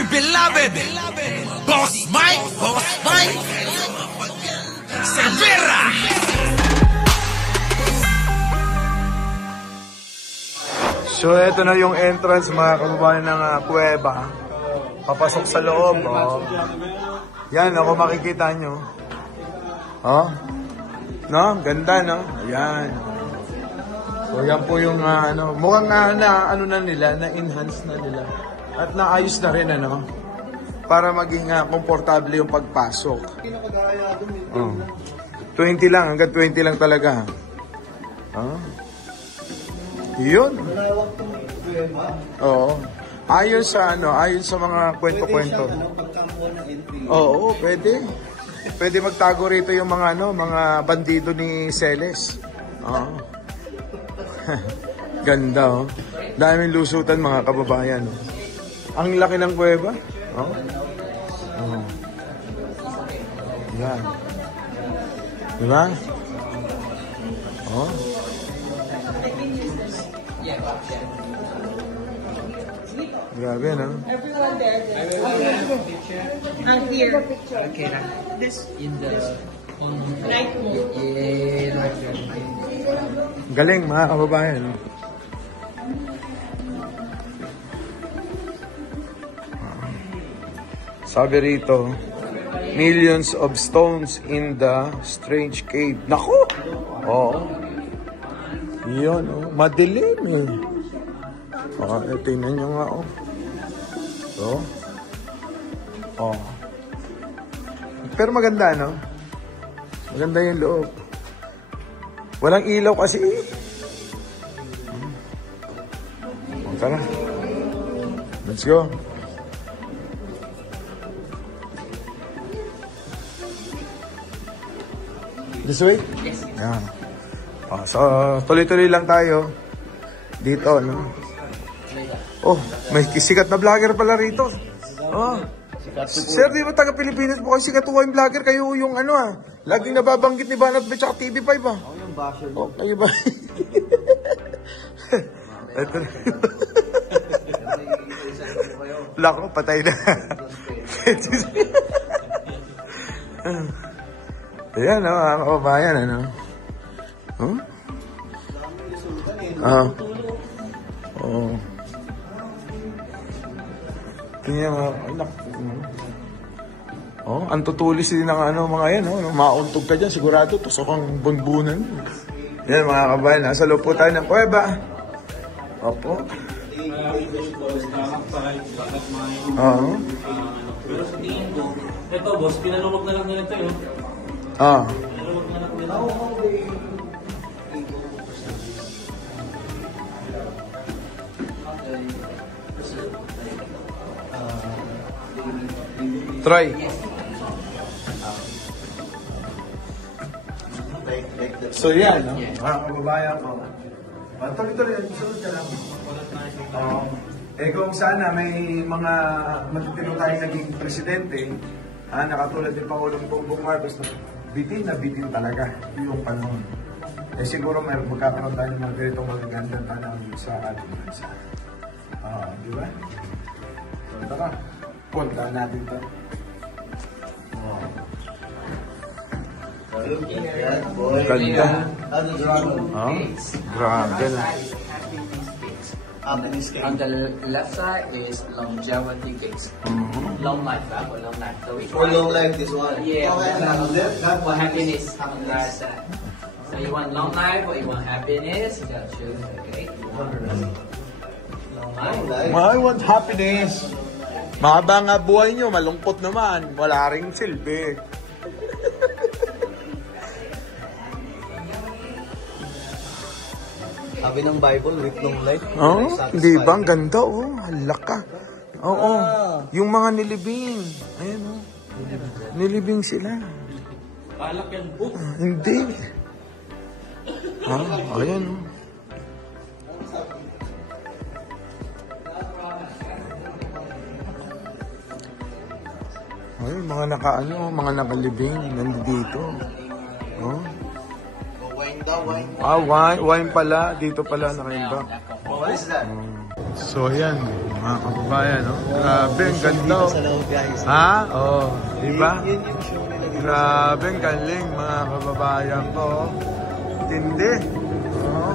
my beloved Boss Mike Cervera. So ito na yung entrance mga kababayan ng kuweba. Papasok sa loob. Oh. Yan, ako makikita nyo. Oh. No? Ganda, no? Ayan. So yan po yung mukhang na nila, na-enhance na nila. At naayos na rin, para maging komportable yung pagpasok. Oh. 20 lang, hanggang 20 lang talaga. Oh. Yun. Oo. Ayon sa mga kwento-kwento. Oo, pwede. Pwede magtago rito yung mga bandido ni Celes. Oo. Ganda, oh. Daming lusutan mga kababayan, oh. Ang laki ng kuweba. Oh. Oh. Yan. Diba? Oh. Grabe, no? Everyone there. I'm here. Okay, this in the night mode. Yeah. Galing, mga kababayan, no? Sabi rito, millions of stones in the strange cave. Naku! Oo. Yun, oh. Madilim, eh. Tingnan nyo nga, oh. So, oh. Pero maganda, no? Maganda yung loob. Walang ilaw kasi. Oh, tara. Let's go. This way? Yes. Yeah. Oh, so, tuloy-tuloy lang tayo. Dito, no? Oh, may sikat na vlogger pala rito. Oh. Sir, di ba taga-Pilipinas po kayo? Sikatuwa yung vlogger. Kayo yung laging nababanggit ni Banat Bitch at TV5, ah. Ako yung basher. Oh, kayo ba? Ito na. Lako, patay na. Ayan, mga kababayan, Huh? Oh. Tingnan mo, oh, ang tutulis din ng mga yan, mauntog ka dyan, sigurado, tusok ang bunbunan. Yan, mga kabayan, nasa loob po tayo ng kuweba. Opo. Oo. Pero sa tingin ko, ito boss, pinaluwag na lang nila ito yun. Pinaluwag na lang nila. Try. So yan, mga kababayan ko. Tuloy-tuloy, sunod ka lang. Kung sana may mga matitino tayong naging presidente, nakatulad ni Pangulong Bongbong Marcos, bitin na bitin talaga yung panahon. Siguro may magkakaroon tayo ng mga ganitong magagandang tanong sa ating bansa. Di ba? So, tara, punta natin ito. Ganda. Grabe na. On the left side is longevity gates. Long life, or long life. So which For long life, this one. Yeah. For happiness on the right side. So you want long life or you want happiness? You gotta choose. Okay. Long life. I want happiness. Mahaba nga buhay nyo, malungkot naman. Wala ring silbi. Sabi ng Bible, with long life. Oh, di ba? Ang ganda, oh. Halak ka. Oo. Yung mga nilibing. Ayan, oh. Nilibing sila. Palak yan po. Hindi. Ayan, oh. Ay, mga mga nakalibing nandito. Oh. Wine daw, wine. Wine pala. Dito pala nakaiba. What is that? So, yan, mga kababayan, no? Grabe, ang ganda. Sa loob, guys. Ha? Oo, diba? Yun yung show nila dito. Grabe, ang galing, mga kababayan ko. Tindi. Oo.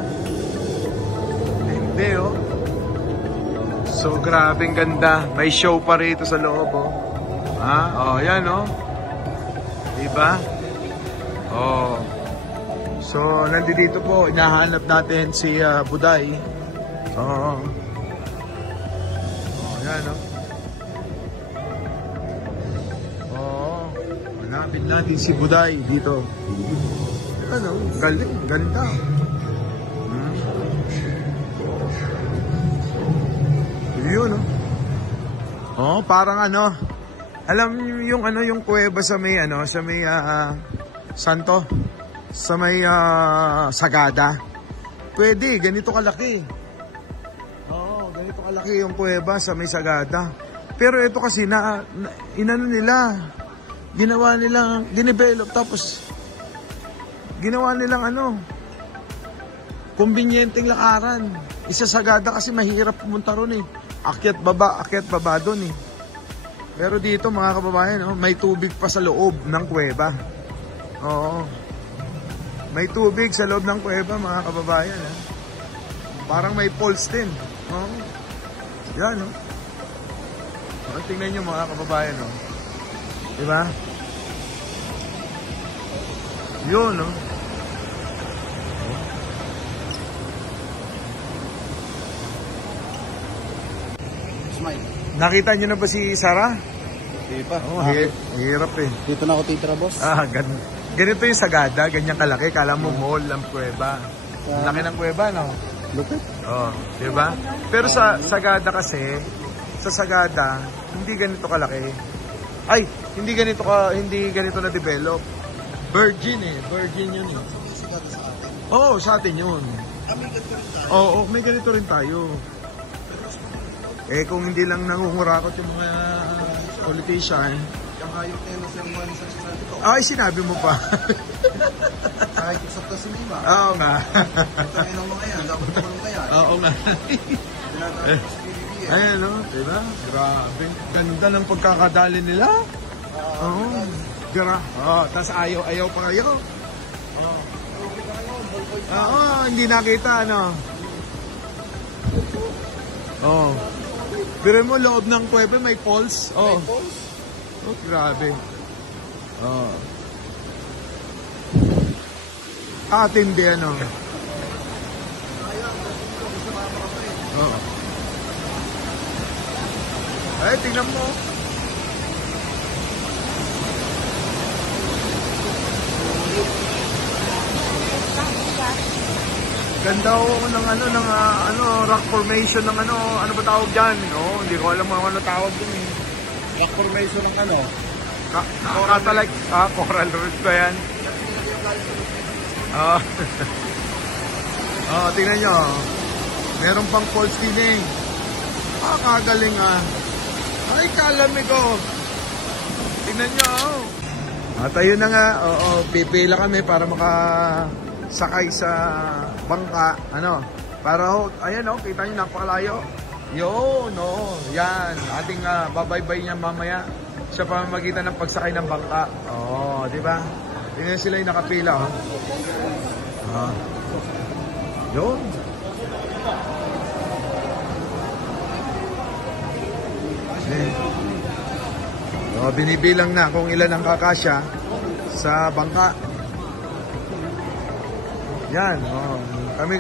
Tindi, oh. So, grabe, ang ganda. May show pa rito sa loob, oh. Ha? Oh, yan, oh. Diba? Oh. So, nandito po, inahanap natin si Buday. Oo. Oh, yan, oh. Oo. Hanapin natin si Buday dito. Ano? Galing. Ganda. Yun, oh. Oh, parang ano. Alam niyo yung ano, yung kuweba sa may ano, sa may Santo, sa may Sagada. Pwede, ganito kalaki. Oo, ganito kalaki yung kuweba sa may Sagada. Pero ito kasi inano nila, ginawa nilang, dinevelop, tapos ginawa nilang ano, kumbinyenteng lakaran. Isa Sagada kasi mahirap pumunta ron eh. Akyat baba doon eh. Pero dito mga kababayan, oh, may tubig pa sa loob ng kuweba. Oo. May tubig sa loob ng kuweba mga kababayan. Eh. Parang may pulse din. Oo. Yan, oh. Tingnan nyo mga kababayan, oh. Diba? Yun, oh. Nakita nyo na ba si Sarah? Hindi pa. Oo, hirap eh. Dito na ako titira, boss. Ganito yung Sagada, ganyan kalaki. Kala mo mall ang kuweba. Laki ng kuweba, no? Lupit. Oo, diba? Pero sa Sagada kasi, sa Sagada, hindi ganito kalaki. Ay, hindi ganito na develop. Virgin eh, virgin yun eh. Oo, sa atin yun. Oo, may ganito rin tayo. Eh kung hindi lang nangungurakot yung mga politician. Kahayop na yun sa mga sasasabi ko. Ay, sinabi mo pa. Kahit usap ka si Mima. Oo nga. Sabi ng mga yan, dapat naman kaya. Oo nga. Tinatapos sa PBB. Ayan, no? Diba? Grabe. Ganda ng pagkakadali nila. Oo. Gra. Tas ayaw pa kayo. Oo, hindi nakita, ano. Oo. Pero mo, loob ng kuwebe, may poles. Oh. May poles? Oh, grabe. Oh. Atindi, ano. Oh. Ay, tingnan mo. Ganda ko ng rock formation ng ano ba tawag diyan, no? Hindi ko alam ano tawag dun eh. Rock formation ng ano? Coral Reef ba yan? Tingnan nyo. Meron pang falls din eh. Kagaling ah. Ay, kalamig oh. Tingnan nyo oh. At ayun na nga, pipila kami para sakay sa bangka, para ayan kita nyo, napakalayo. Yun, yan, ating babaybay niya mamaya sa pamamagitan ng pagsakay ng bangka. Di ba? Tingnan sila yung nakapila, yun. Binibilang na kung ilan ang kakasya sa bangka. Yan, kami,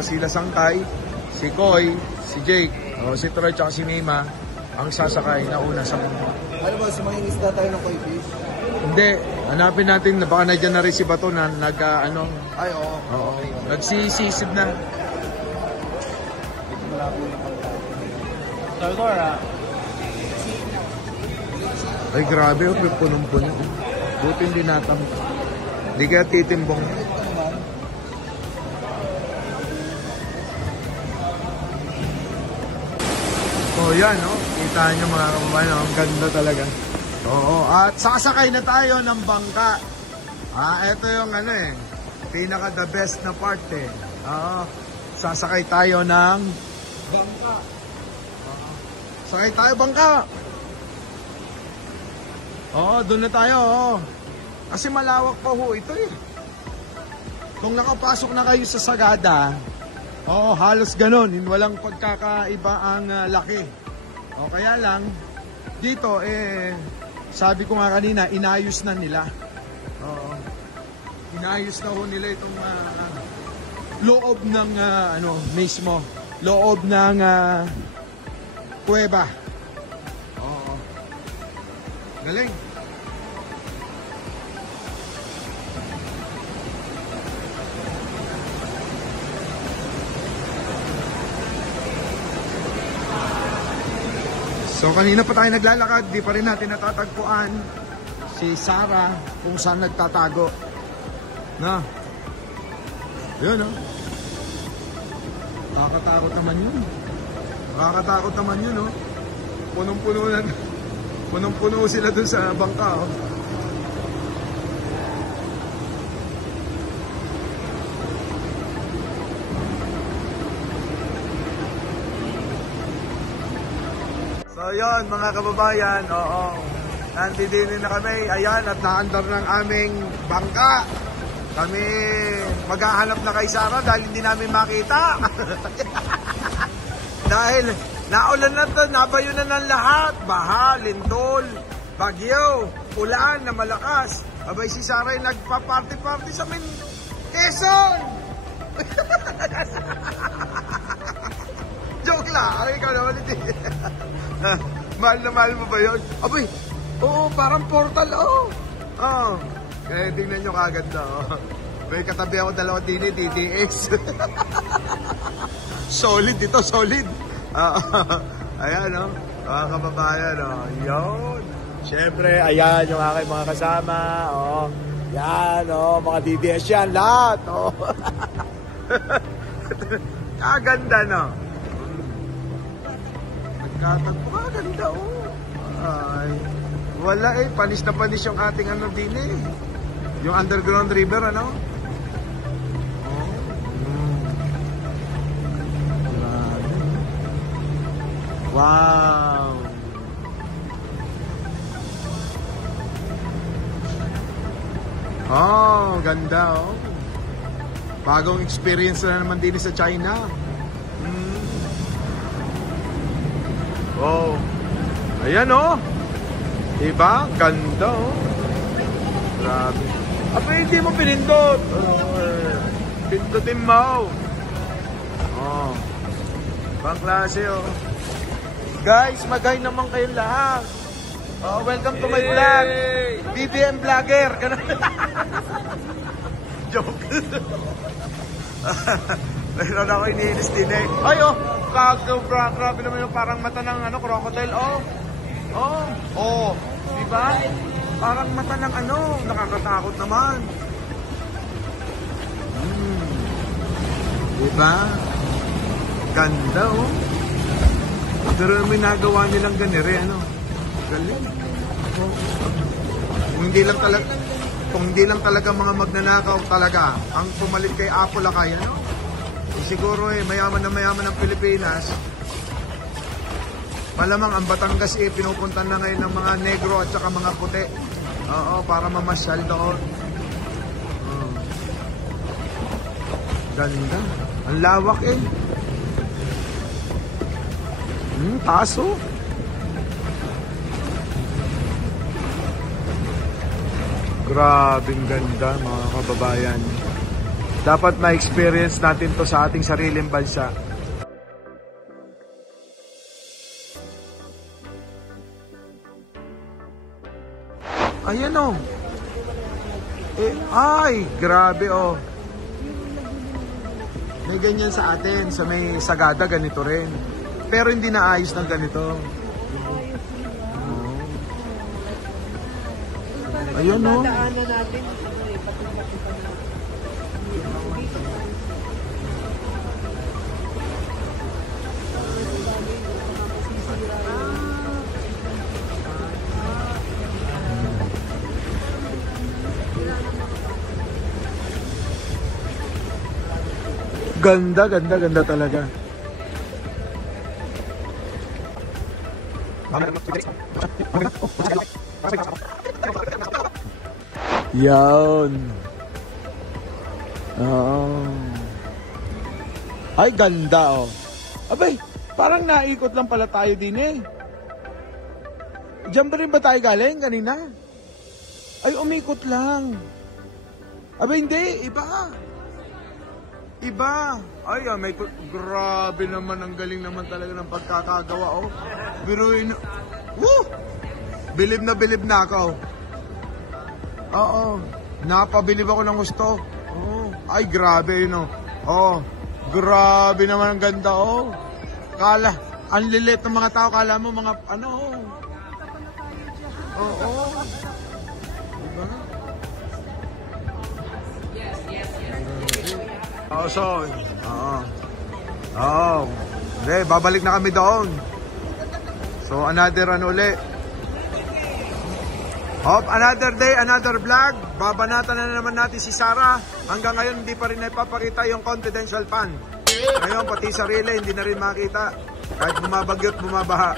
sila Sangkay, si Koy, si Jake, si Troy, tsaka si Mima, ang sasakay na una sa bangka. Ano ba, sumanging isda tayo ng koi fish? Hindi, hanapin natin, baka nandiyan na rin si Bato na Ay, oo. Okay. Nagsisisib na. Ay, grabe, punong-puno. Buti hindi natam. Hindi kaya titimbong. Yan, kita nyo mga kababayan, ang ganda talaga. At sasakay na tayo ng bangka. Ito yung pinaka the best na part eh. Sasakay tayo ng bangka. Sakay tayo bangka. Oo, doon na tayo. Oo. Kasi malawak pa ho ito eh. Kung nakapasok na kayo sa Sagada, halos ganon. Walang pagkakaiba ang laki. O kaya lang, dito sabi ko nga kanina, inayos na nila. Oo. Inayos na ho nila itong loob ng mismo. Loob ng kuweba. Oo. Galing. So kanina pa tayo naglalakad, di pa rin natin natatagpuan si Sarah kung saan nagtatago. Na. Yun, oh. Nakakatakot naman yun. Nakakatakot naman yun, oh. Punong-puno sila dun sa bangka, oh. So yun mga kababayan, nandito na kami, ayan, at naandar ng aming bangka. Kami maghahanap na kay Sarah dahil hindi namin makita. Dahil naulan na to, nabayo na ng lahat. Baha, lindol, bagyo, ulan na malakas. Abay si Sarah ay nagpa-party-party sa amin. Quezon! Joke lang, ikaw naman ito. Mahal na mahal mo ba yun? Abay, oo, parang portal, oo. Oo. Kaya tingnan nyo kagad na, oh. May katabi ako dalawang DDS. Solid ito, solid. Ayan, oh. Mga kababayan, oh. Yun. Siyempre, ayan yung aking mga kasama, oh. Yan, oh. Mga DDS yan, lahat, oh. Kaganda, no? Nagkatagpo, kaganda, oh. Ay. Wala panis na panis yung ating din eh. Yung underground river, ano? Wow! Oh, ganda, oh. Bagong experience na naman din sa China. Oh. Ayan, oh. Diba? Ganda, oh. Grabe. Apa hindi mo pinindot? Pindutin mo. Oh. Bang klase, oh. Guys, mag-hi naman kayong lahat. Oh, welcome to my vlog. BBM vlogger. Joke. Meron ako iniinis din eh. Ay, oh. Grabe naman yung parang mata ng crocodile, oh. Oh, diba? Parang mata ng nakakatakot naman. Diba? Ganda, oh. Pero may nagawa nilang ganire, galing. Kung hindi lang talaga mga magnanakaw talaga ang pumalit kay Apolacay, siguro mayaman na mayaman ng Pilipinas. Malamang ang Batangas pinupunta na ngayon ng mga negro at saka mga puti. Oo, para mamasyal doon. Ganda. Ang lawak taso. Grabing ganda mga kababayan. Dapat ma-experience natin to sa ating sariling bansa. Ayan, oh. Ay, grabe, oh. May ganyan sa atin, sa may Sagada, ganito rin. Pero hindi naayos ng ganito. Ayan, oh. Ganda talaga. Yan. Ay, ganda oh. Abay, parang naikot lang pala tayo din eh. Diyan ba rin ba tayo galing kanina? Ay, umikot lang. Abay, hindi. Iba. Iba. Ay, may... Grabe naman. Ang galing naman talaga ng pagkakagawa oh. Biruin. Woo! Bilib na ako. Oo. Napabilib ako ng gusto. Oh. Ay, grabe yun oh. Oh. Grabe naman ang ganda oh. Kala, ang lilit ng mga tao. Kala mo mga ano oh. Oo. Diba? Oo, so. Oo. Oo. Hindi, babalik na kami doon. So, another ano ulit. Hop, another day, another vlog. Babanatan na naman natin si Sarah. Hanggang ngayon, hindi pa rin ipapakita yung confidential fan. Ngayon, pati sarili, hindi na rin makita. Kahit bumabagyot, bumabaha.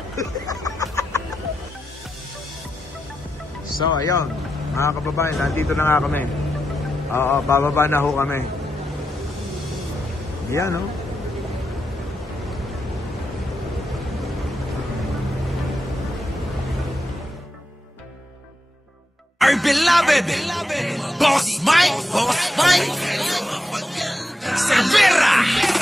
So, ayun. Mga kababayan, nandito na nga kami. Oo, bababa na ho kami. Yan, no? Our beloved Boss Mike Cervera.